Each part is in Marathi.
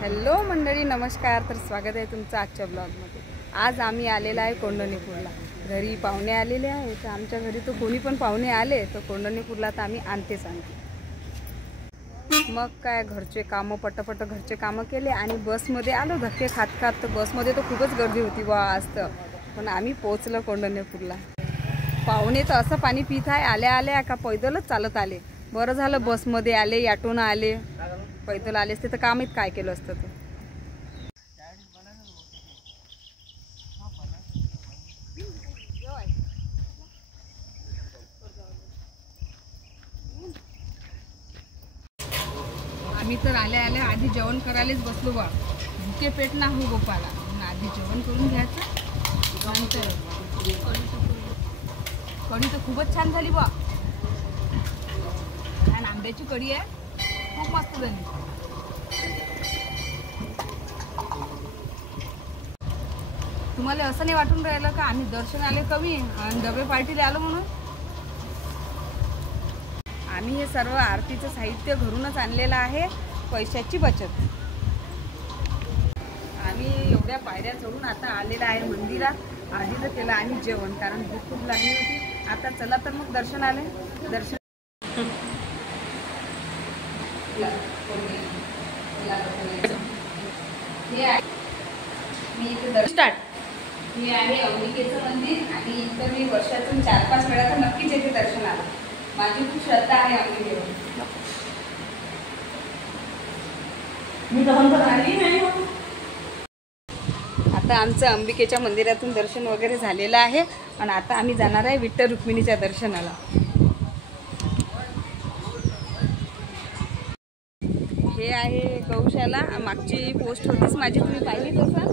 हॅलो मंडळी, नमस्कार. तर स्वागत आहे तुमचं आजच्या ब्लॉगमध्ये. आज आम्ही आलेला आहे कोंढणीपूरला. घरी पाहुणे आलेले आहे. तर आमच्या घरी तो कोणी पण पाहुणे आले तर कोंढणीपूरला तर आम्ही आणतेच. मग काय, घरचे कामं पटपट घरचे कामं केले आणि बसमध्ये आलो धक्के खात खात. तर बसमध्ये तर खूपच गर्दी होती बा आज तर. पण आम्ही पोचलो कोंढणीपूरला. पाहुणे तर असं पाणी पित आहे आल्या आल्या का पैदलच चालत आले. बरं झालं बसमध्ये आले, ऑटोनं आले. पैदल आले असते तर कामीत काय केलं असतं ते. आम्ही तर आल्या आल्या आधी जेवण करायलाच बसलो बा. भुके पेट ना हो गोपाला. आधी जेवण करून घ्यायचं नंतर. कढी तर खूपच छान झाली बा. आणि आंब्याची कढी आहे, खूप मस्त झाली. तुम्हाला असं नाही वाटून राहिलं का आम्ही दर्शन आले कमी आणि डबे पार्टीला आलो म्हणून? आम्ही हे सर्व आरतीचं साहित्य घरूनच आणलेलं आहे, पैशाची बचत. आम्ही एवढ्या पायऱ्या चढून आता आलेला आहे मंदिरात. आधी तर केलं आम्ही जेवण, कारण भूक खूप लागली होती. आता चला तर मग दर्शन आले. दर्शन हे आहे, मी इथे दर्शन स्टार्ट. हे आहे अंबिकेचं मंदिर आणि इथं मी वर्षातून 4-5 वेळा तर नक्कीच येते दर्शनाला. माझी खूप श्रद्धा आहे अंबिकेवर. मी तर आली नाही. आता आमचं अंबिकेच्या मंदिरातून दर्शन वगैरे झालेलं आहे आणि आता आम्ही जाणार आहे विठ्ठल रुक्मिणीच्या दर्शनाला. हे आहे गौशाला. मागची पोस्ट होतीच माझी, तुम्ही पाहिलीच असाल.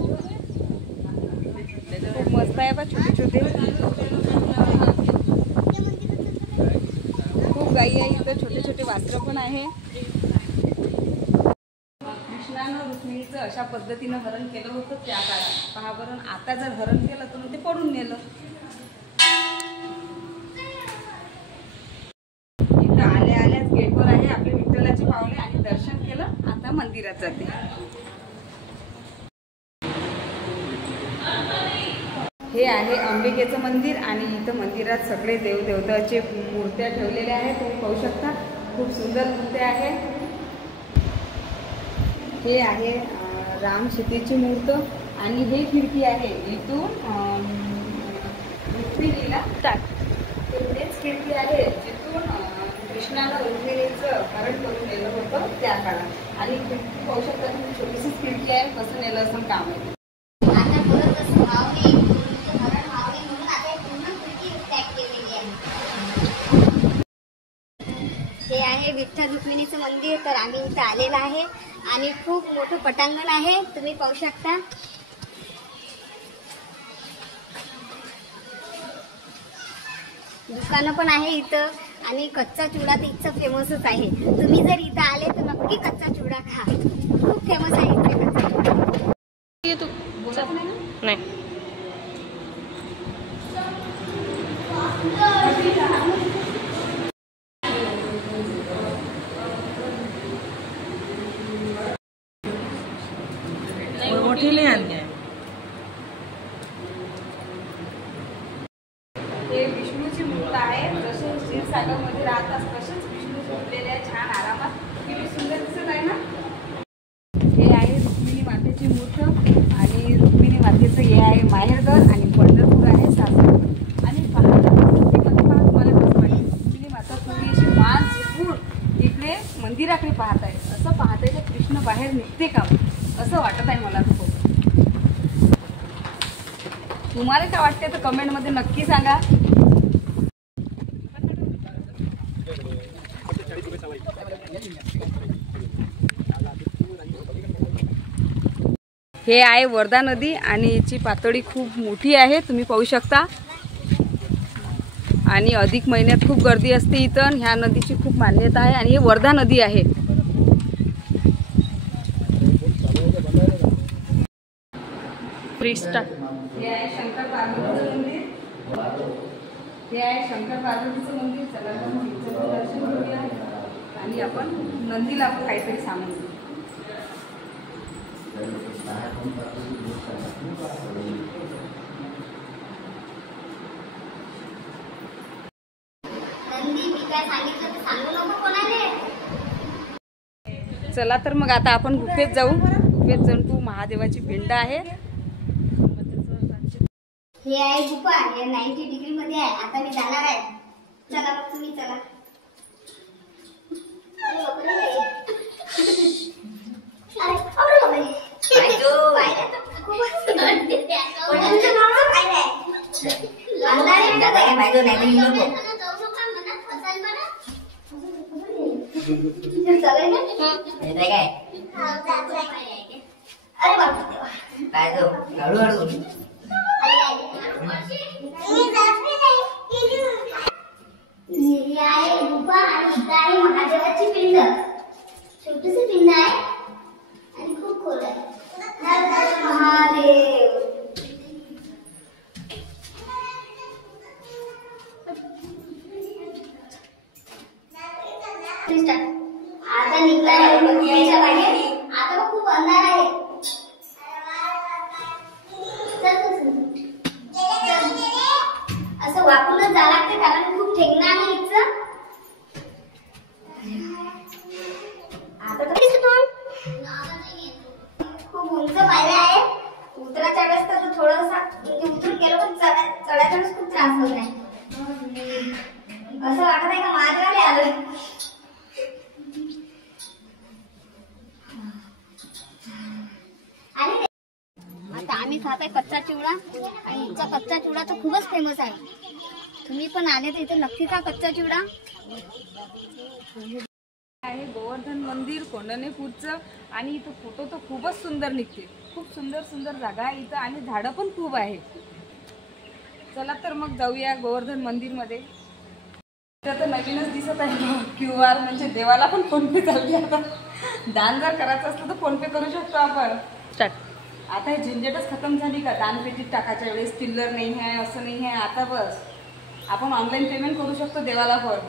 खूप मस्त आहे बा. छोटे छोटे खूप गाई आहे इथं. छोटे छोटे वासरं पण आहे. कृष्णानं रुक्मिणीचं अशा पद्धतीनं हरण केलं होतं त्या काळात. पहा बरं, आता जर हरण केलं तर ते पडून नेलं. इथं आल्या आल्याच गेटवर आहे आपले विठ्ठलाचे पावले आणि दर्शन केलं. आता मंदिरात जाते. हे आहे अंबिकेचं मंदिर आणि इथं मंदिरात सगळे देवदेवताचे मूर्त्या ठेवलेल्या आहेत. तुम्ही पाहू शकता, खूप सुंदर मूर्त्या आहे. हे आहे राम सीतेची मूर्त आणि हे खिडकी आहे. इथून रुक्मिणीला तेवढेच खिडकी आहे जिथून कृष्णाला रुक्मिणीचं हरण करून नेलं होतं त्या काळात. आणि खिडकी पाहू शकता तुम्ही, छोटीशीच खिडकी आहे. कसं नेलं असं काम आहे. हे आहे विठ्ठल रुक्मिणीचं मंदिर. तर आम्ही इथं आलेलं आहे आणि खूप मोठं पटांगण आहे, तुम्ही पाहू शकता. दुकानं पण आहे इथं आणि कच्चा चिवडा तर इथं फेमसच आहे. तुम्ही जर इथं आले तर नक्की कच्चा चिवडा खा. खूप फेमस आहे इथे कच्चा चिवडा. तू बोलत नाही. मोठी आणली. हे विष्णूची मूर्त आहे. जसे क्षीरसागरमध्ये राहतात तसेच विष्णू झोपलेले आहे छान आरामात. किती सुंदर दिसत आहे ना. हे आहे रुक्मिणी मातेची मूर्त आणि रुक्मिणी मातेचं हे आहे माहेरघर आणि पंढरपूर आहे सासर. आणि पाहता मूर्तीमध्ये पहा तुम्हाला कसं वाटेल. रुक्मिणी माता थोडीशी मान झुकून इकडे मंदिराकडे पाहत आहे. असं पाहत आहे की कृष्ण बाहेर निघते का असं वाटत आहे मला. तुम्हाला काय वाटते तर कमेंटमध्ये नक्की सांगा. हे आहे वर्धा नदी आणि याची पातळी खूप मोठी आहे, तुम्ही पाहू शकता. आणि अधिक महिन्यात खूप गर्दी असते इथं. ह्या नदीची खूप मान्यता आहे आणि हे वर्धा नदी आहे. हे आहे शंकर पार्वतीचं मंदिर. हे आहे शंकर पार्वतीचं मंदिर. चला दर्शन करूया आणि आपण नंदीला काहीतरी सामान देऊ. नंदी मी काय सांगितलं ते सांगू नको कोणाले. चला तर मग आता आपण गुफेत जाऊ. गुफेत जाऊन तू महादेवाची पिंड आहे. हे आहे गुफा. हे 90 डिग्री मध्ये आहे. आता मी जाणार आहे. चला मग तुम्ही चला. अरे बापरे. अरे बापरे. पायऱ्या तर खूपच दिसते. कोणाचं नाव काय आहे? अंधार येतात आहे पाहिजे नाही तर येऊ नको. चालेल ना? येते काय? अरे बापरे. पाहिजे हळूहळू. ही आहे गुफा आणि इथं आहे महादेवाची पिंड. छोटीशी पिंड आहे आणि खूप खोल आहे. हर हर महादेव. आता निघला यायच्या बाहेर. आता खूप अंधार आहे. असं वाकूनच जावं लागतं कारण खूप ठेंगणं आहे इथं. आता खूप उंच पायऱ्या आहे. उतराच्या वेळेस तर थोडंसं उतरून गेलो पण चढायच्या वेळेस खूप त्रास होत नाही. असं वाटत आहे का महादेवाला आलोय. आता आम्ही खात आहे कच्चा चिवडा आणि इथचा कच्चा चिवडा तर खूपच फेमस आहे. तुम्ही पण आले तर इथे नक्की खा कच्चा चिवडा. आहे गोवर्धन मंदिर कोंढणेपूरचं आणि इथं फोटो तर खूपच सुंदर निघते. खूप सुंदर सुंदर जागा आहे इथं आणि झाडं पण खूप आहे. चला तर मग जाऊया गोवर्धन मंदिर मध्ये. इथं तर नवीनच दिसत आहे QR म्हणजे देवाला पण फोन पे चालली. आता दान जर करायचं असलं तर फोन पे करू शकतो आपण. स्टार्ट. आता हे झंझटच खतम झाली का? दानपेटीत टाकायच्या वेळेस चिल्लर नाही आहे असं नाही आहे. आता बस आपण ऑनलाईन पेमेंट करू शकतो देवाला पण.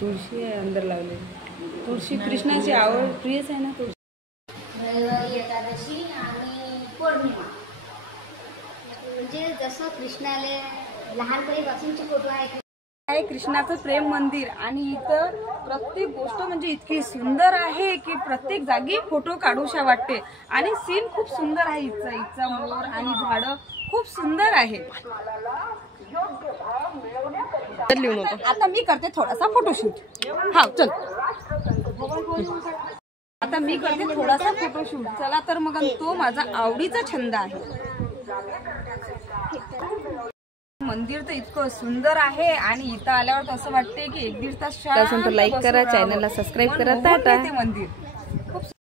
तुळशी आहे अंदर लावलेली. तुळशी कृष्णाची आवड प्रियच आहे ना तुळशी. रविवारी एकादशी आणि पौर्णिमा म्हणजे जसं कृष्णाले लहानपणीपासूनचे फोटो आहे. कृष्णाचं प्रेम मंदिर आणि इथं प्रत्येक गोष्ट म्हणजे इतकी सुंदर आहे की प्रत्येक जागी फोटो काढूशा वाटते आणि सीन खूप सुंदर आहे. इथचा मोर आणि झाडं खूप सुंदर आहे. आता मी करते थोडासा फोटोशूट. हा चल. आता मी करते थोडासा फोटोशूट. चला तर मग तो माझा आवडीचा छंद आहे. मंदिर तर इतकं सुंदर आहे आणि इथं आल्यावर असं वाटते की 1-1.5 तास लाईक करा, चॅनलला सबस्क्राईब करा. टाटा. ते मंदिर